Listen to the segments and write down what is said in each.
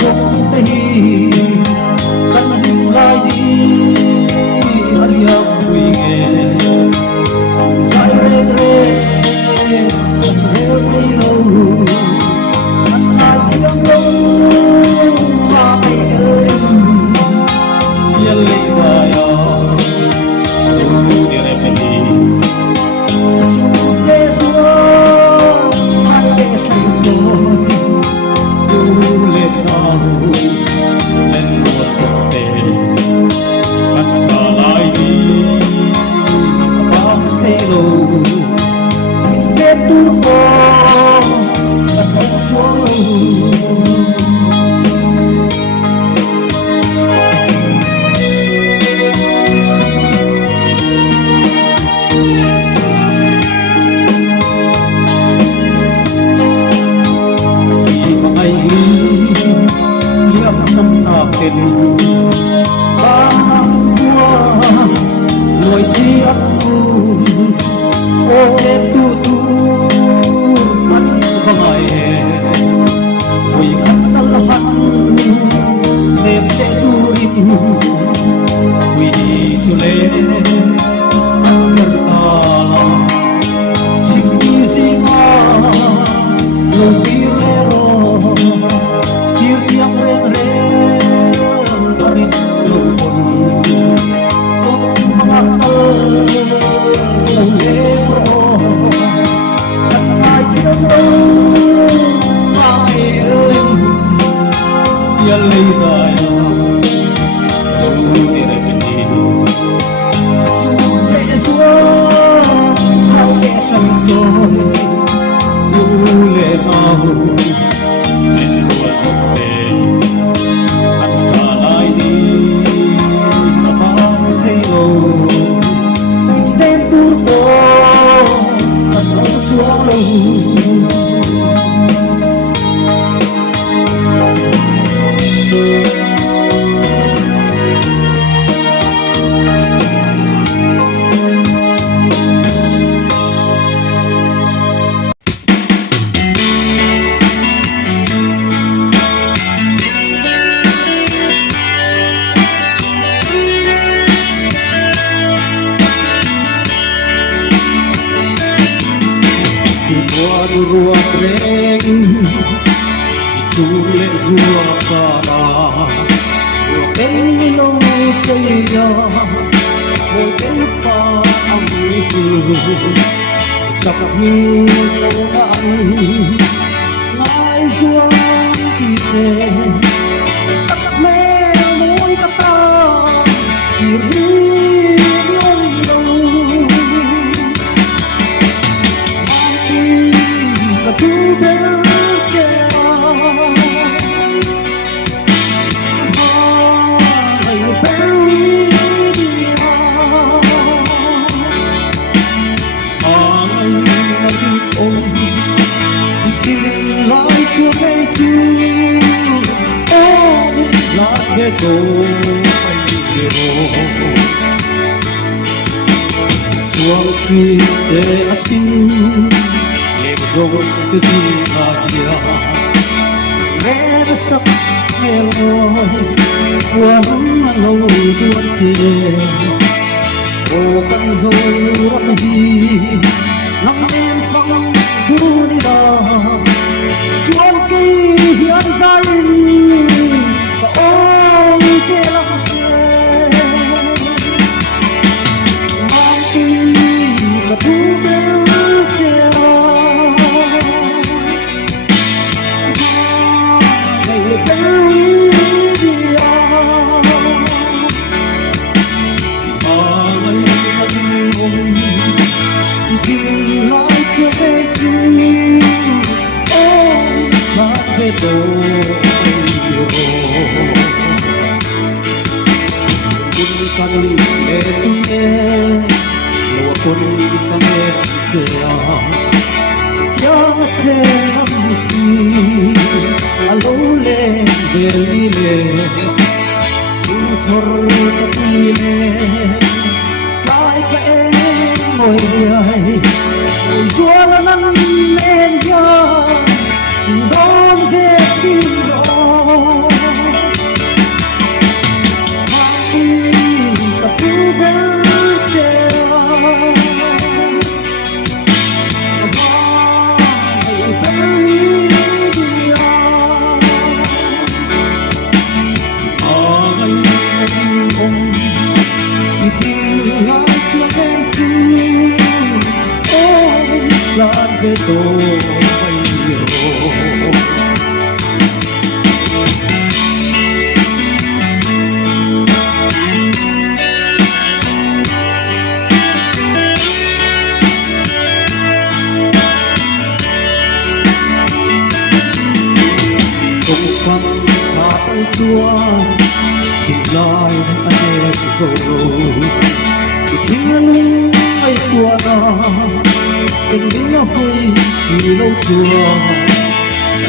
dòng tây căn hình lai đi anh em quỳ nghề dài rê rê rê rê lâu anh ai tiếng lâu mà mày ơi nhiên lên vai tu đi em đi chú lê xuống hai lê say rồi tu lê sao lên một giấc đêm bắt cả lại đi bám thấy lâu mình biết tu có đặt không chúa tình ba năm qua ngồi chi ấp tu ô em tu tu mắt vài ngồi khăn tân hẳn đêm để tu đi vì cho lên ăn ta la xin đi xin à lâu đi lê ro chiều tiếng reng reng ruộng reng chule rua kana ruộng reng lâu xây ya ngồi bên pha âm hư sập như anh ngài ruộng thì thế sắc mê môi ta thì tu bel chea ay berry dia ay naging on itin lai chua mei tu oh not get go chuang khi te asin rồi cái gì mà kia nghe nó sắp nghe lối quán lâu tuôn chê ô căn rồi vẫn đi nắng đêm phong thu đi đò chuông kỳ hiến danh và ôi chê lắm chê mang tin và thu bêu chê Kun kami lo kun kami jaya yang chelam hi alo le belile chung chor kapile lai ka em ngồi ai zuala nan en ya don ve kim ro tô bay nhiều cùng quăng hạ ơi xua tình lai anh em rồi thì thiên lung ai tua na tình nghĩa hơi chỉ lâu chùa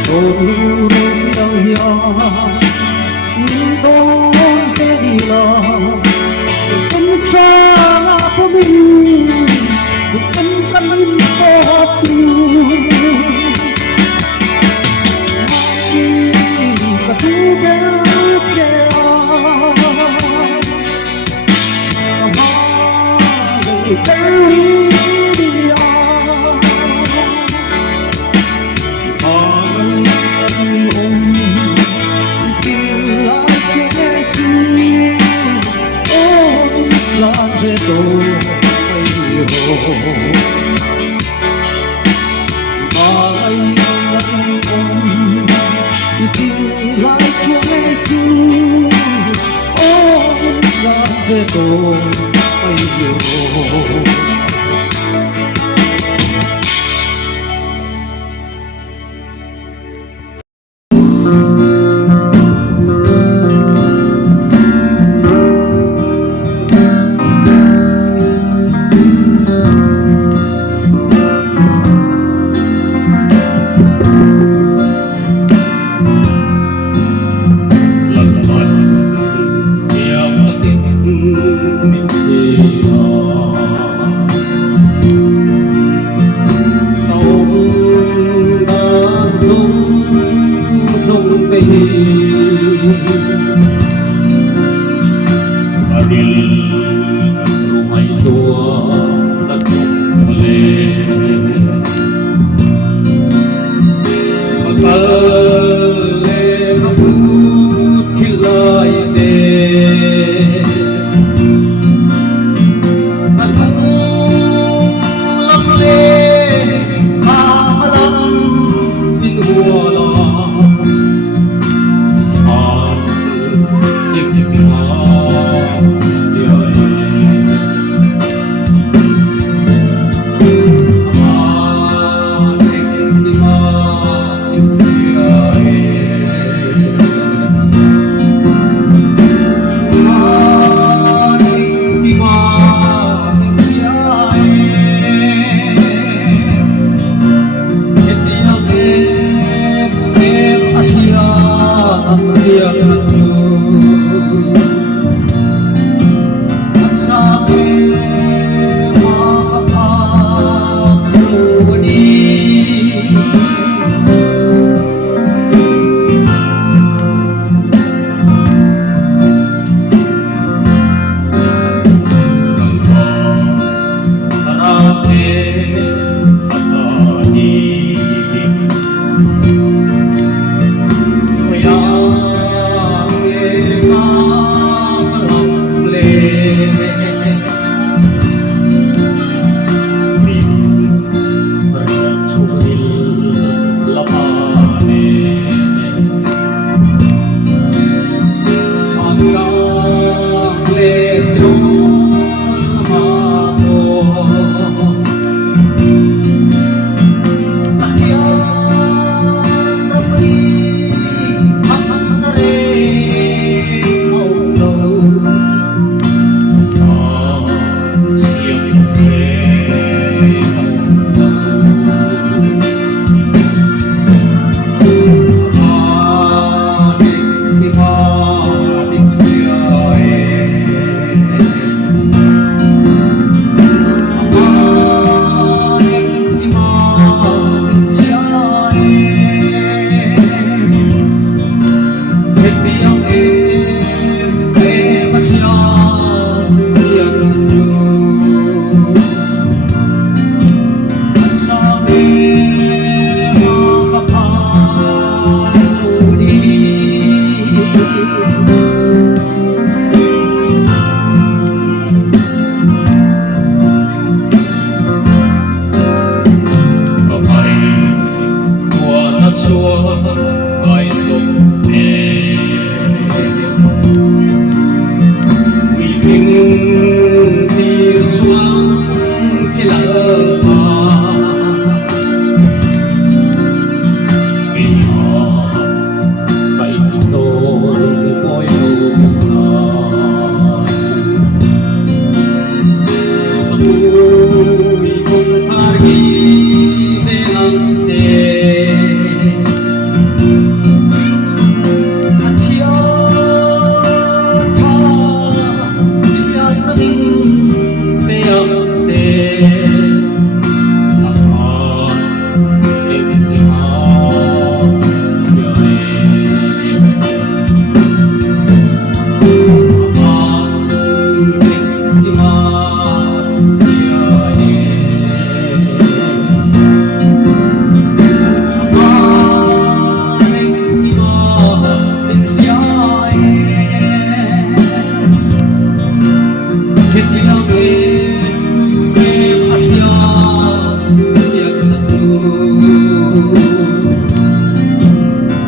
đồ lu đâu ya nhưng con sẽ đi lo tâm cha của mình tâm tâm có tu và thu béo che tôi bay nhiều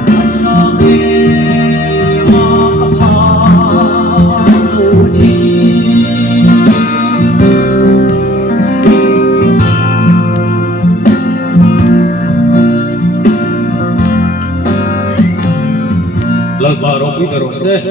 Asabi makapaluni Lalbaro terus deh